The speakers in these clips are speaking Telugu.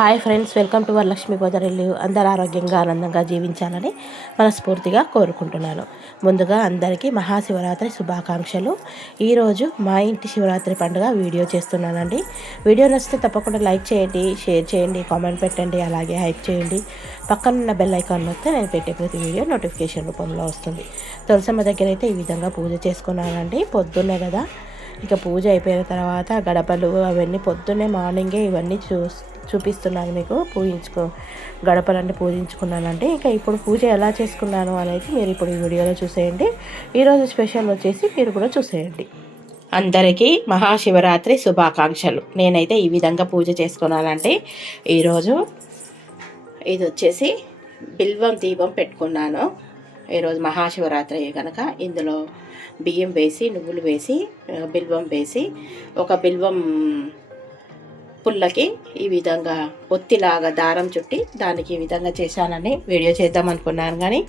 Hi friends, welcome to Varalakshmi Godavari. అందరూ ఆరోగ్యంగా ఆనందంగా జీవించాలని మనస్ఫూర్తిగా కోరుకుంటున్నాను. ముందుగా అందరికీ మహాశివరాత్రి శుభాకాంక్షలు. ఈరోజు మా ఇంటి శివరాత్రి పండుగ వీడియో చేస్తున్నానండి. వీడియో నచ్చితే తప్పకుండా లైక్ చేయండి, షేర్ చేయండి, కామెంట్ పెట్టండి, అలాగే హైప్ చేయండి. పక్కనున్న బెల్ ఐకాన్ నొక్కితే నేను పెట్టే ప్రతి వీడియో నోటిఫికేషన్ రూపంలో వస్తుంది. తులసమ్మ దగ్గర అయితే ఈ విధంగా పూజ చేసుకున్నానండి. పొద్దున్నే కదా, ఇక పూజ అయిపోయిన తర్వాత గడపలు అవన్నీ పొద్దున్నే మార్నింగే ఇవన్నీ చూపిస్తున్నాను మీకు. గడపలన్నీ పూజించుకున్నానండి. ఇంకా ఇప్పుడు పూజ ఎలా చేసుకున్నాను అనేది మీరు ఇప్పుడు ఈ వీడియోలో చూసేయండి. ఈరోజు స్పెషల్ వచ్చేసి మీరు కూడా చూసేయండి. అందరికీ మహాశివరాత్రి శుభాకాంక్షలు. నేనైతే ఈ విధంగా పూజ చేసుకున్నానండి. ఈరోజు ఇది వచ్చేసి బిల్వం దీపం పెట్టుకున్నాను. ఈరోజు మహాశివరాత్రి కనుక ఇందులో బియ్యం వేసి, నువ్వులు వేసి, బిల్వం వేసి, ఒక బిల్వం పుల్లకి ఈ విధంగా ఒత్తిలాగా దారం చుట్టి దానికి ఈ విధంగా చేశానని వీడియో చేద్దాం అనుకున్నాను, కానీ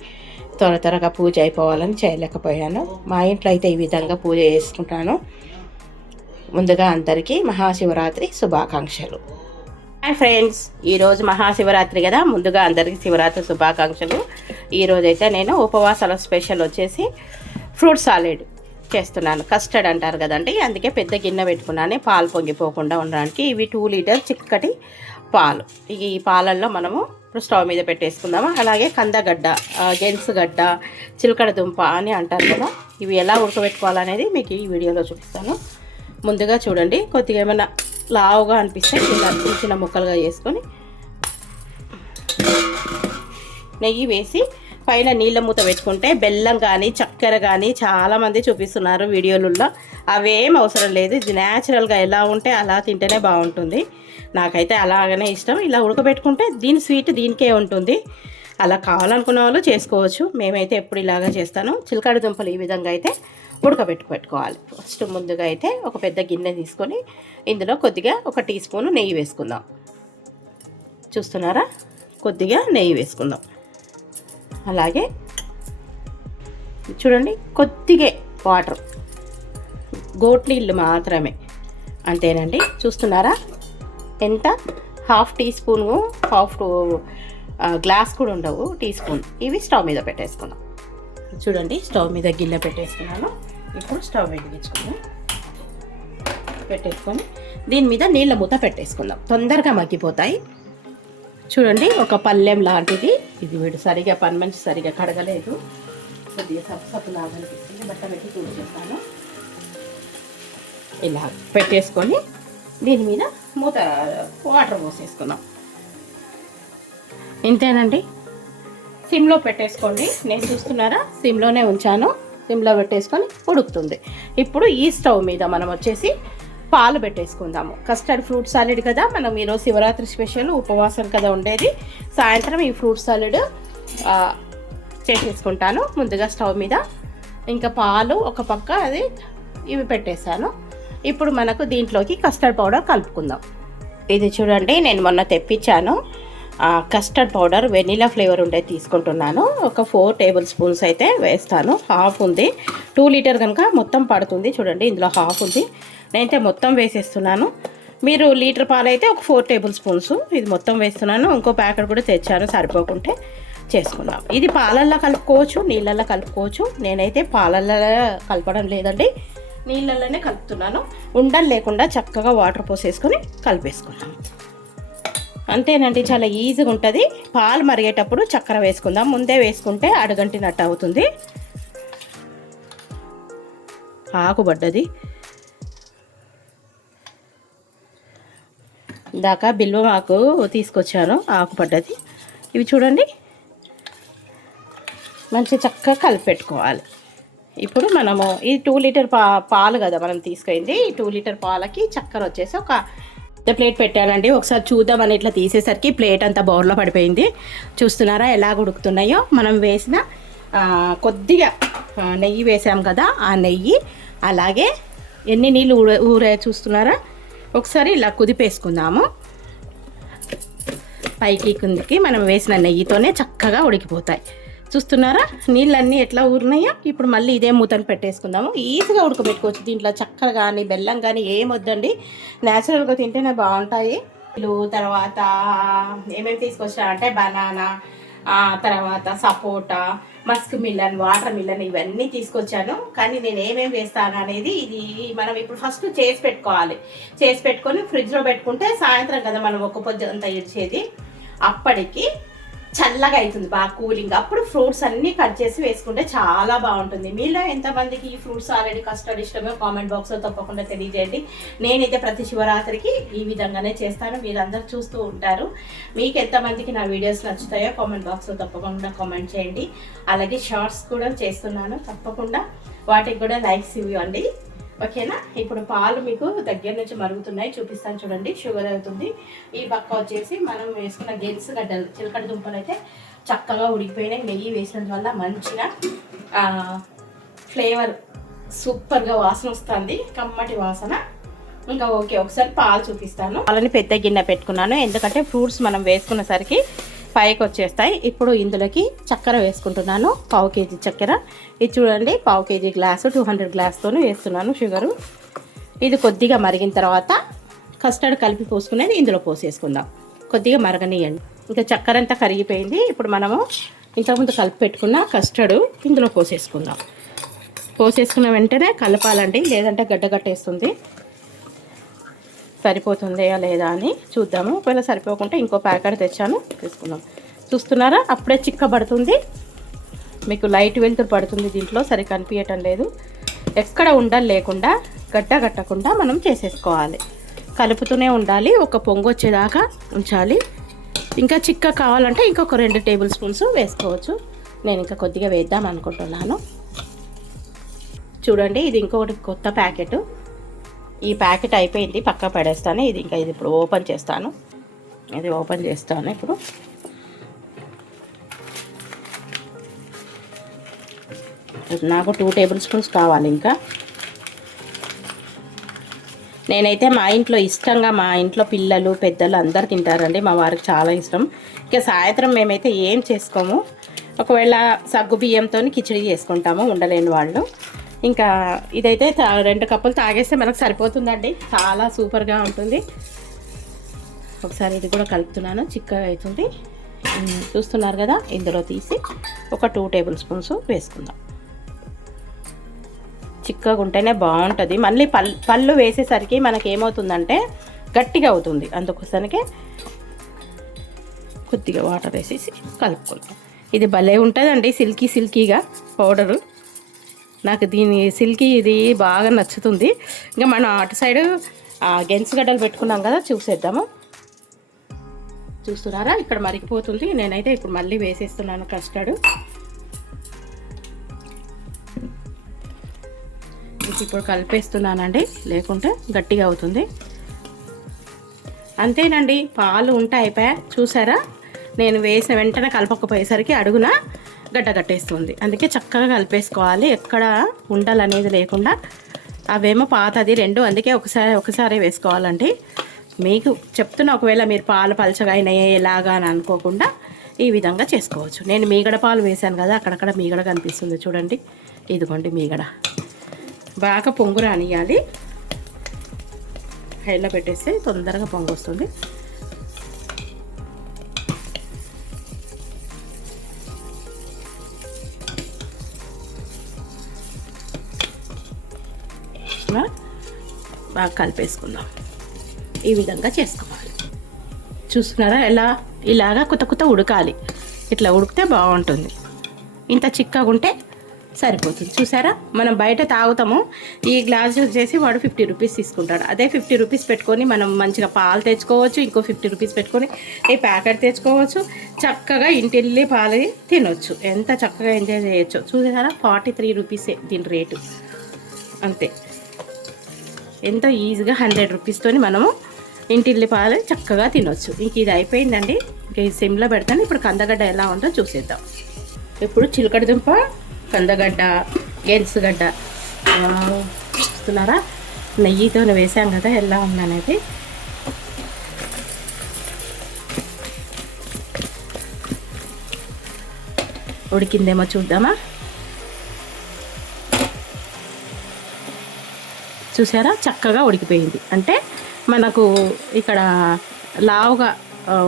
త్వరగా పూజ అయిపోవాలని చేయలేకపోయాను. మా ఇంట్లో అయితే ఈ విధంగా పూజ చేసుకుంటాను. ముందుగా అందరికీ మహాశివరాత్రి శుభాకాంక్షలు. హాయ్ ఫ్రెండ్స్, ఈరోజు మహాశివరాత్రి కదా, ముందుగా అందరికీ శివరాత్రి శుభాకాంక్షలు. ఈరోజైతే నేను ఉపవాసాల స్పెషల్ వచ్చేసి ఫ్రూట్ సాలెడ్ చేస్తున్నాను. కస్టర్డ్ అంటారు కదండి, అందుకే పెద్ద గిన్నె పెట్టుకున్నాను పాలు పొంగిపోకుండా ఉండడానికి. ఇవి 2 లీటర్ చిక్కటి పాలు. ఈ పాలల్లో మనము ఇప్పుడు స్టవ్ మీద పెట్టేసుకుందాము. అలాగే కందగడ్డ, గెన్సుగడ్డ, చిలకడ దుంప అని అంటారు కదా, ఇవి ఎలా ఉడకబెట్టుకోవాలనేది మీకు ఈ వీడియోలో చూపిస్తాను. ముందుగా చూడండి, కొద్దిగా ఏమైనా లావుగా అనిపిస్తే ఇలా చిన్న ముక్కలుగా చేసుకొని నెయ్యి వేసి పైన నీళ్ళ మూత పెట్టుకుంటే బెల్లం కానీ చక్కెర కానీ చాలామంది చూపిస్తున్నారు వీడియోలలో. అవేం అవసరం లేదు. ఇది న్యాచురల్గా ఎలా ఉంటే అలా తింటేనే బాగుంటుంది. నాకైతే అలాగనే ఇష్టం. ఇలా ఉడకబెట్టుకుంటే దీని స్వీట్ దీనికే ఉంటుంది. అలా కావాలనుకున్న వాళ్ళు చేసుకోవచ్చు. మేమైతే ఎప్పుడు ఇలాగా చేస్తాను. చిలకడ దుంపలు ఈ విధంగా అయితే ఉడకబెట్టుకోవాలి. ఫస్ట్ ముందుగా అయితే ఒక పెద్ద గిన్నె తీసుకొని ఇందులో కొద్దిగా 1 టీ స్పూన్ నెయ్యి వేసుకుందాం. చూస్తున్నారా, కొద్దిగా నెయ్యి వేసుకుందాం. అలాగే చూడండి, కొద్దిగా వాటర్, గోట్ నీళ్ళు మాత్రమే, అంతేనండి. చూస్తున్నారా ఎంత, half teaspoon, half glass కూడా ఉండవు, టీ స్పూన్. ఇవి స్టవ్ మీద పెట్టేసుకుందాం. చూడండి, స్టవ్ మీద గిన్నె పెట్టేసుకున్నాను. ఇప్పుడు స్టవ్ వెలిగించుకుందాం. పెట్టేసుకొని దీని మీద నీళ్ళ మూత పెట్టేసుకుందాం. తొందరగా మగ్గిపోతాయి. చూడండి, ఒక పళ్ళెం లాంటిది ఇది. వీడు సరిగా పని మనిషి సరిగా కడగలేదు, కొద్దిగా సప్పులాగా అనిపిస్తుంది. బట్ట పెట్టి చూసేస్తాను. ఇలా పెట్టేసుకొని దీని మీద మూత, వాటర్ పోసేసుకుందాం. ఇంతేనండి. సిమ్లో పెట్టేసుకోండి. నేను చూస్తున్నారా, సిమ్లోనే ఉంచాను. సిమ్లో పెట్టేసుకొని ఉడుకుతుంది. ఇప్పుడు ఈ స్టవ్ మీద మనం వచ్చేసి పాలు పెట్టేసుకుందాము. కస్టర్డ్ ఫ్రూట్ సాలెడ్ కదా, మనం ఈరోజు శివరాత్రి స్పెషల్ ఉపవాసం కదా ఉండేది. సాయంత్రం ఈ ఫ్రూట్ సాలెడ్ చేసేసుకుంటాను. ముందుగా స్టవ్ మీద ఇంకా పాలు ఒక పక్క అది ఇవి పెట్టేశాను. ఇప్పుడు మనకు దీంట్లోకి కస్టర్డ్ పౌడర్ కలుపుకుందాం. ఇది చూడండి, నేను మొన్న తెప్పించాను కస్టర్డ్ పౌడర్, వెనీలా ఫ్లేవర్ ఉండేది తీసుకుంటున్నాను. ఒక 4 టేబుల్ స్పూన్స్ అయితే వేస్తాను. హాఫ్ ఉంది, 2 లీటర్ కనుక మొత్తం పడుతుంది. చూడండి, ఇందులో హాఫ్ ఉంది. నేనైతే మొత్తం వేసేస్తున్నాను. మీరు లీటర్ పాలు అయితే ఒక 4 టేబుల్ స్పూన్స్ ఇది మొత్తం వేస్తున్నాను. ఇంకో ప్యాకెట్ కూడా తెచ్చాను, సరిపోకుంటే చేసుకుందాం. ఇది పాలల్లో కలుపుకోవచ్చు, నీళ్ళల్లో కలుపుకోవచ్చు. నేనైతే పాలల్లో కలపడం లేదండి, నీళ్ళల్లోనే కలుపుతున్నాను. ఉండలు లేకుండా చక్కగా వాటర్ పోసేసుకొని కలిపేసుకున్నాను. అంతేనండి, చాలా ఈజీగా ఉంటుంది. పాలు మరిగేటప్పుడు చక్కెర వేసుకుందాం. ముందే వేసుకుంటే అడగంటినట్టు అవుతుంది. ఆకుపడ్డది ఇందాక బిల్వం ఆకు తీసుకొచ్చాను, ఆకుపడ్డది. ఇవి చూడండి, మంచి చక్కగా కలిపెట్టుకోవాలి. ఇప్పుడు మనము ఈ 2 లీటర్ పాలు కదా మనం తీసుకెళ్ళింది. ఈ 2 లీటర్ పాలకి చక్కెర వచ్చేసి ఒక ప్లేట్ పెట్టానండి. ఒకసారి చూద్దామని ఇట్లా తీసేసరికి ప్లేట్ అంతా బౌర్లో పడిపోయింది. చూస్తున్నారా ఎలా ఉడుకుతున్నాయో. మనం వేసిన కొద్దిగా నెయ్యి వేసాం కదా, ఆ నెయ్యి అలాగే ఎన్ని నీళ్ళు ఊరే చూస్తున్నారా. ఒకసారి ఇలా కుదిపేసుకుందాము. పైకి కిందికి మనం వేసిన నెయ్యితోనే చక్కగా ఉడికిపోతాయి. చూస్తున్నారా నీళ్ళన్నీ ఎట్లా ఊరినాయో. ఇప్పుడు మళ్ళీ ఇదే మూతను పెట్టేసుకుందాము. ఈజీగా ఉడకబెట్టుకోవచ్చు. దీంట్లో చక్కెర కానీ బెల్లం కానీ ఏం వద్దండి, న్యాచురల్గా తింటేనే బాగుంటాయి. తర్వాత ఏమేమి తీసుకొచ్చా అంటే బనానా, తర్వాత సపోటా, మస్క్ మిల్లన్, వాటర్ మిల్లన్ ఇవన్నీ తీసుకొచ్చాను. కానీ నేను ఏమేమి వేస్తాను అనేది ఇది మనం ఇప్పుడు ఫస్ట్ చేసి పెట్టుకోవాలి. చేసి పెట్టుకొని ఫ్రిడ్జ్లో పెట్టుకుంటే సాయంత్రం కదా మనం ఒక్క పొద్దు అంతా ఇచ్చేది, అప్పటికి చల్లగా అవుతుంది, బాగా కూలింగ్. అప్పుడు ఫ్రూట్స్ అన్నీ కట్ చేసి వేసుకుంటే చాలా బాగుంటుంది. మీలో ఎంతమందికి ఈ ఫ్రూట్స్ ఆల్రెడీ కస్టర్డ్ ఇష్టమో కామెంట్ బాక్స్లో తప్పకుండా తెలియజేయండి. నేనైతే ప్రతి శివరాత్రికి ఈ విధంగానే చేస్తాను. మీరు అందరు చూస్తూ ఉంటారు. మీకు ఎంతమందికి నా వీడియోస్ నచ్చుతాయో కామెంట్ బాక్స్లో తప్పకుండా కామెంట్ చేయండి. అలాగే షార్ట్స్ కూడా చేస్తున్నాను, తప్పకుండా వాటికి కూడా లైక్స్ ఇవ్వండి. ఓకేనా? ఇప్పుడు పాలు మీకు దగ్గర నుంచి మరుగుతున్నాయి, చూపిస్తాను చూడండి. షుగర్ అవుతుంది. ఈ పక్క వచ్చేసి మనం వేసుకున్న గడ్డలు, చిలకడ దుంపలు అయితే చక్కగా ఉడికిపోయినాయి. నెయ్యి వేసినందువల్ల మంచిగా ఫ్లేవర్ సూపర్గా వాసన వస్తుంది, కమ్మటి వాసన. ఇంకా ఓకే, ఒకసారి పాలు చూపిస్తాను. పాలని పెద్ద గిన్నె పెట్టుకున్నాను, ఎందుకంటే ఫ్రూట్స్ మనం వేసుకునేసరికి పైకి వచ్చేస్తాయి. ఇప్పుడు ఇందులోకి చక్కెర వేసుకుంటున్నాను, పావు కేజీ చక్కెర. ఇది చూడండి, పావు కేజీ గ్లాసు 200 గ్లాస్తో వేస్తున్నాను షుగరు. ఇది కొద్దిగా మరిగిన తర్వాత కస్టర్డ్ కలిపి పోసుకునేది ఇందులో పోసేసుకుందాం. కొద్దిగా మరగనియండి. ఇంకా చక్కెర అంతా కరిగిపోయింది. ఇప్పుడు మనము ఇంతకుముందు కలిపి పెట్టుకున్న కస్టర్డ్ ఇందులో పోసేసుకుందాం. పోసేసుకున్న వెంటనే కలపాలండి, లేదంటే గడ్డ కట్టేస్తుంది. సరిపోతుందా లేదా అని చూద్దాము. ఒకవేళ సరిపోకుంటే ఇంకో ప్యాకెట్ తెచ్చాను, తీసుకుందాం. చూస్తున్నారా, అప్పుడే చిక్కబడుతుంది. మీకు లైట్ వెలుతురు పడుతుంది, దీంట్లో సరి కనిపించటం లేదు. ఎక్కడ ఉండలు లేకుండా గడ్డ కట్టకుండా మనం చేసేసుకోవాలి. కలుపుతూనే ఉండాలి, ఒక పొంగు వచ్చేదాకా ఉంచాలి. ఇంకా చిక్క కావాలంటే ఇంకొక 2 టేబుల్ స్పూన్స్ వేసుకోవచ్చు. నేను ఇంకా కొద్దిగా వేద్దాం అనుకుంటున్నాను. చూడండి, ఇది ఇంకొకటి కొత్త ప్యాకెట్. ఈ ప్యాకెట్ అయిపోయింది, పక్క పడేస్తాను. ఇది ఇప్పుడు ఓపెన్ చేస్తాను. ఇది ఓపెన్ చేస్తాను ఇప్పుడు. నాకు 2 టేబుల్ స్పూన్స్ కావాలి. ఇంకా నేనైతే మా ఇంట్లో ఇష్టంగా, మా ఇంట్లో పిల్లలు పెద్దలు అందరు తింటారండి. మా వారికి చాలా ఇష్టం. ఇక సాయంత్రం మేమైతే ఏం చేసుకోము. ఒకవేళ సగ్గు బియ్యంతో కిచిడి చేసుకుంటాము ఉండలేని వాళ్ళు. ఇంకా ఇదైతే 2 కప్పులు తాగేస్తే మనకు సరిపోతుందండి, చాలా సూపర్గా ఉంటుంది. ఒకసారి ఇది కూడా కలుపుతున్నాను, చిక్కగా అవుతుంది. చూస్తున్నారు కదా, ఇందులో తీసి ఒక 2 టేబుల్ స్పూన్స్ వేసుకుందాం. చిక్కగా ఉంటేనే బాగుంటుంది. మళ్ళీ పళ్ళు వేసేసరికి మనకి ఏమవుతుందంటే గట్టిగా అవుతుంది. అందుకోసానికి కొద్దిగా వాటర్ వేసేసి కలుపుకుందాం. ఇది భలే ఉంటుందండి, సిల్కీగా పౌడరు. నాకు దీని సిల్కీ ఇది బాగా నచ్చుతుంది. ఇంకా మనం అటు సైడ్ గెంచుగడ్డలు పెట్టుకున్నాం కదా, చూసేద్దాము. చూస్తున్నారా, ఇక్కడ మరిగిపోతుంది. నేనైతే ఇప్పుడు మళ్ళీ వేసేస్తున్నాను కస్టర్డ్. ఇప్పుడు కలిపేస్తున్నానండి, లేకుంటే గట్టిగా అవుతుంది. అంతేనండి, పాలు ఉంటే అయిపోయా. చూసారా, నేను వేసిన వెంటనే కలపకపోయేసరికి అడుగున గడ్డ కట్టేస్తుంది. అందుకే చక్కగా కలిపేసుకోవాలి, ఎక్కడ ఉండలు అనేది లేకుండా. అవేమో పాతది 2, అందుకే ఒకసారి వేసుకోవాలండి. మీకు చెప్తున్నా, ఒకవేళ మీరు పాలు పలచగా అయినాయి ఎలాగా అని అనుకోకుండా ఈ విధంగా చేసుకోవచ్చు. నేను మీగడ పాలు వేసాను కదా, అక్కడక్కడ మీగడ కనిపిస్తుంది చూడండి. ఇదిగోండి మీగడ. బాగా పొంగు రానియాలి, హైలో పెట్టేస్తే తొందరగా పొంగు వస్తుంది. బాగా కలిపేసుకుందాం. ఈ విధంగా చేసుకోవాలి. చూస్తున్నారా, ఇలాగా కొత్త ఉడకాలి. ఇట్లా ఉడికితే బాగుంటుంది. ఇంత చిక్కగా ఉంటే సరిపోతుంది. చూసారా, మనం బయట తాగుతాము, ఈ గ్లాస్ వచ్చేసి వాడు 50 రూపీస్ తీసుకుంటాడు. అదే 50 రూపీస్ పెట్టుకొని మనం మంచిగా పాలు తెచ్చుకోవచ్చు, ఇంకో 50 రూపీస్ పెట్టుకొని ఈ ప్యాకెట్ తెచ్చుకోవచ్చు. చక్కగా ఇంటిల్లి పాలు తినొచ్చు, ఎంత చక్కగా ఎంజాయ్ చేయొచ్చు. చూసారా, 43 రూపీసే దీని రేటు, అంతే. ఎంతో ఈజీగా 100 రూపీస్తో మనము ఇంటిల్లి పాలు చక్కగా తినొచ్చు. ఇంక ఇది అయిపోయిందండి. ఇంక ఈ సిమ్లో పెడతాను. ఇప్పుడు కందగడ్డ ఎలా ఉందో చూసేద్దాం. ఇప్పుడు చిలకడ దుంప, కందగడ్డ, గెన్సుగడ్డ చూస్తున్నారా, నెయ్యితో వేసాం కదా, ఎలా ఉందనేది. ఉడికిందేమో చూద్దామా. చూసారా, చక్కగా ఉడికిపోయింది. అంటే మనకు ఇక్కడ లావుగా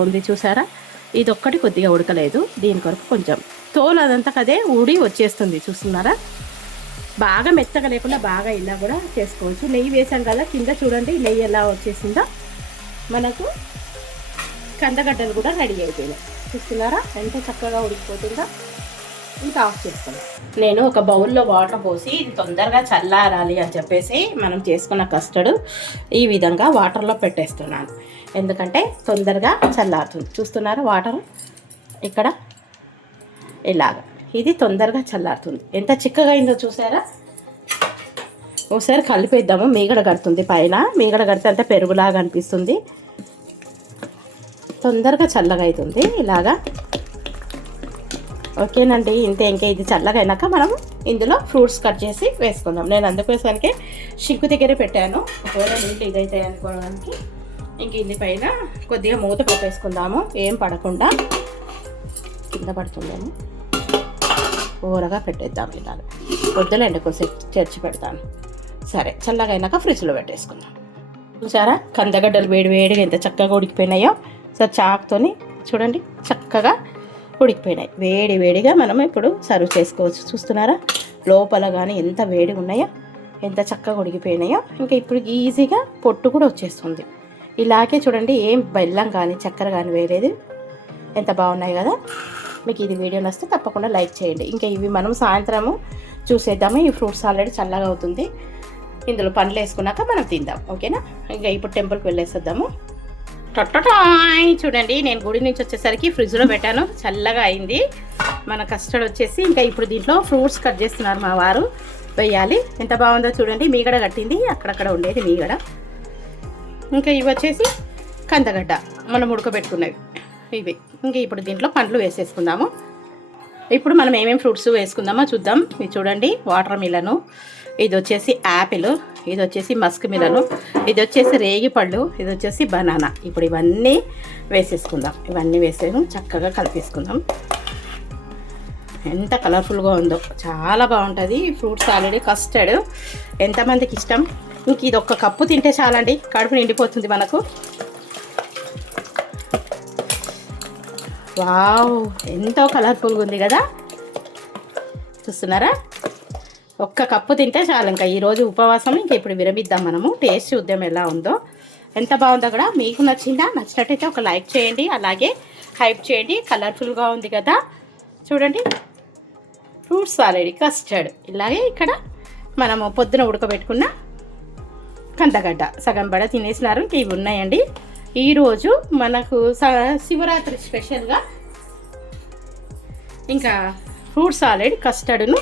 ఉంది చూసారా, ఇది ఒక్కటి కొద్దిగా ఉడకలేదు. దీని కొరకు కొంచెం తోలు అదంతా కదే ఊడి వచ్చేస్తుంది చూస్తున్నారా. బాగా మెత్తగా లేకుండా బాగా ఇలా కూడా చేసుకోవచ్చు. నెయ్యి వేసాం కదా, కింద చూడండి నెయ్యి ఎలా వచ్చేసిందో. మనకు కందగడ్డలు కూడా రెడీ అయిపోయినాయి చూస్తున్నారా, ఎంత చక్కగా ఉడికిపోతుందో. ఇంకా ఆఫ్ చేస్తాను. నేను ఒక బౌల్లో వాటర్ పోసి ఇది తొందరగా చల్లారాలి అని చెప్పేసి మనం చేసుకున్న కస్టర్డ్ ఈ విధంగా వాటర్లో పెట్టేస్తున్నాను, ఎందుకంటే తొందరగా చల్లారుతుంది. చూస్తున్నారా వాటర్ ఇక్కడ ఇలాగా, ఇది తొందరగా చల్లారుతుంది. ఎంత చిక్కగా అయిందో చూసారా. ఒకసారి కలిపేద్దాము. మీగడ కడుతుంది పైన, మీగడ కడితే అంతా పెరుగులాగా అనిపిస్తుంది. తొందరగా చల్లగా అవుతుంది ఇలాగా. ఓకేనండి, ఇంతే. ఇంకా ఇది చల్లగా అయినాక మనం ఇందులో ఫ్రూట్స్ కట్ చేసి వేసుకుందాం. నేను అందుకోసానికి షింకు దగ్గరే పెట్టాను, ఒకవేళ నీళ్ళు ఇదైతే అనుకోవడానికి. ఇంక ఇది పైన కొద్దిగా మూత పెట్టేసుకుందాము, ఏం పడకుండా. కింద పడుతుందేమో, ఊరగా పెట్టేద్దాం. ఇలా వద్దులేండి, కొంచెం చేర్చి పెడతాను. సరే, చల్లగా అయినాక ఫ్రిడ్జ్లో పెట్టేసుకుందాం. చూసారా కందగడ్డలు వేడి వేడిగా ఎంత చక్కగా ఉడికిపోయినాయో. సార్ చాకుతోని చూడండి చక్కగా ఉడికిపోయినాయి. వేడి వేడిగా మనం ఇప్పుడు సర్వ్ చేసుకోవచ్చు. చూస్తున్నారా లోపల కానీ ఎంత వేడిగా ఉన్నాయో, ఎంత చక్కగా ఉడికిపోయినాయో. ఇంకా ఇప్పుడు ఈజీగా పొట్టు కూడా వచ్చేస్తుంది. ఇలాగే చూడండి, ఏం బెల్లం కానీ చక్కెర కానీ వేరేది. ఎంత బాగున్నాయి కదా. మీకు ఇది వీడియో నచ్చితే తప్పకుండా లైక్ చేయండి. ఇంకా ఇవి మనం సాయంత్రము చూసేద్దాము. ఈ ఫ్రూట్స్ ఆల్రెడీ చల్లగా అవుతుంది. ఇందులో పండ్లు వేసుకున్నాక మనం తిందాం, ఓకేనా. ఇంకా ఇప్పుడు టెంపుల్కి వెళ్ళేసేద్దాము. టొట్టటాయ్ చూడండి, నేను గుడి నుంచి వచ్చేసరికి ఫ్రిడ్జ్లో పెట్టాను, చల్లగా అయింది మన కస్టర్డ్ వచ్చేసి. ఇంకా ఇప్పుడు దీంట్లో ఫ్రూట్స్ కట్ చేస్తున్నారు మా వారు, వేయాలి. ఎంత బాగుందో చూడండి, మీగడ కట్టింది, అక్కడక్కడ ఉండేది మీగడ. ఇంకా ఇవి వచ్చేసి కందగడ్డ మనం ఉడకబెట్టుకున్నవి ఇవి. ఇంకా ఇప్పుడు దీంట్లో పండ్లు వేసేసుకుందాము. ఇప్పుడు మనం ఏమేమి ఫ్రూట్స్ వేసుకుందామో చూద్దాం. ఇది చూడండి, వాటర్ మిలను, ఇది వచ్చేసి యాపిల్, ఇది వచ్చేసి మస్క్ మిలను, ఇది వచ్చేసి రేగి పళ్ళు, ఇది వచ్చేసి బనానా. ఇప్పుడు ఇవన్నీ వేసేసుకుందాం. ఇవన్నీ వేసేసి చక్కగా కలిపేసుకుందాం. ఎంత కలర్ఫుల్గా ఉందో, చాలా బాగుంటుంది ఫ్రూట్స్ ఆల్రెడీ కస్టర్డ్. ఎంతమందికి ఇష్టం. ఇంక ఇది ఒక్క కప్పు తింటే చాలండి, కడుపు నిండిపోతుంది మనకు. వావ్, ఎంతో కలర్ఫుల్గా ఉంది కదా. చూస్తున్నారా, ఒక్క కప్పు తింటే చాలు. ఇంకా ఈరోజు ఉపవాసం ఇంకా ఇప్పుడు విరమిద్దాం మనము. టేస్ట్ చూద్దాం ఎలా ఉందో, ఎంత బాగుందో కూడా. మీకు నచ్చిందా? నచ్చినట్టయితే ఒక లైక్ చేయండి, అలాగే హైప్ చేయండి. కలర్ఫుల్గా ఉంది కదా చూడండి, ఫ్రూట్స్ ఆల్రెడీ కస్టర్డ్. ఇలాగే ఇక్కడ మనము పొద్దున ఉడకబెట్టుకున్న కందగడ్డ సగం బడ తినేసినారు. ఇంక ఇవి ఉన్నాయండి. ఈరోజు మనకు శివరాత్రి స్పెషల్గా ఇంకా ఫ్రూట్స్ ఆల్రెడీ కస్టర్డ్ను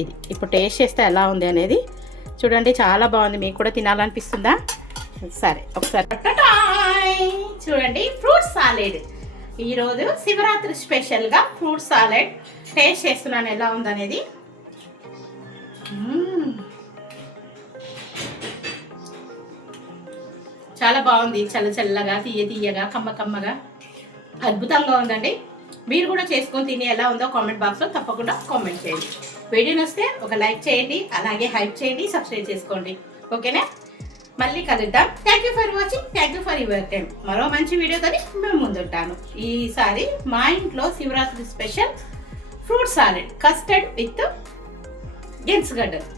ఇది ఇప్పుడు టేస్ట్ చేస్తే ఎలా ఉంది అనేది చూడండి. చాలా బాగుంది. మీకు కూడా తినాలనిపిస్తుందా? సరే ఒకసారి చూడండి, ఫ్రూట్ సాలెడ్. ఈరోజు శివరాత్రి స్పెషల్గా ఫ్రూట్ సాలెడ్ టేస్ట్ చేస్తున్నాను ఎలా ఉందనేది. చాలా బాగుంది, చల్ల చల్లగా, తీయగా, కమ్మగా, అద్భుతంగా ఉందండి. మీరు కూడా చేసుకొని తిని ఎలా ఉందో కామెంట్ బాక్స్లో తప్పకుండా కామెంట్ చేయండి. వీడియో నచ్చితే ఒక లైక్ చేయండి, అలాగే హైప్ చేయండి, సబ్స్క్రైబ్ చేసుకోండి, ఓకేనా. మళ్ళీ కలుద్దాం. Thank you for watching, thank you for your time. మరో మంచి వీడియోతో మేము ముందుంటాను. ఈసారి మా ఇంట్లో Shivaratri special fruit salad custard with గెన్స్ గడ్డలు.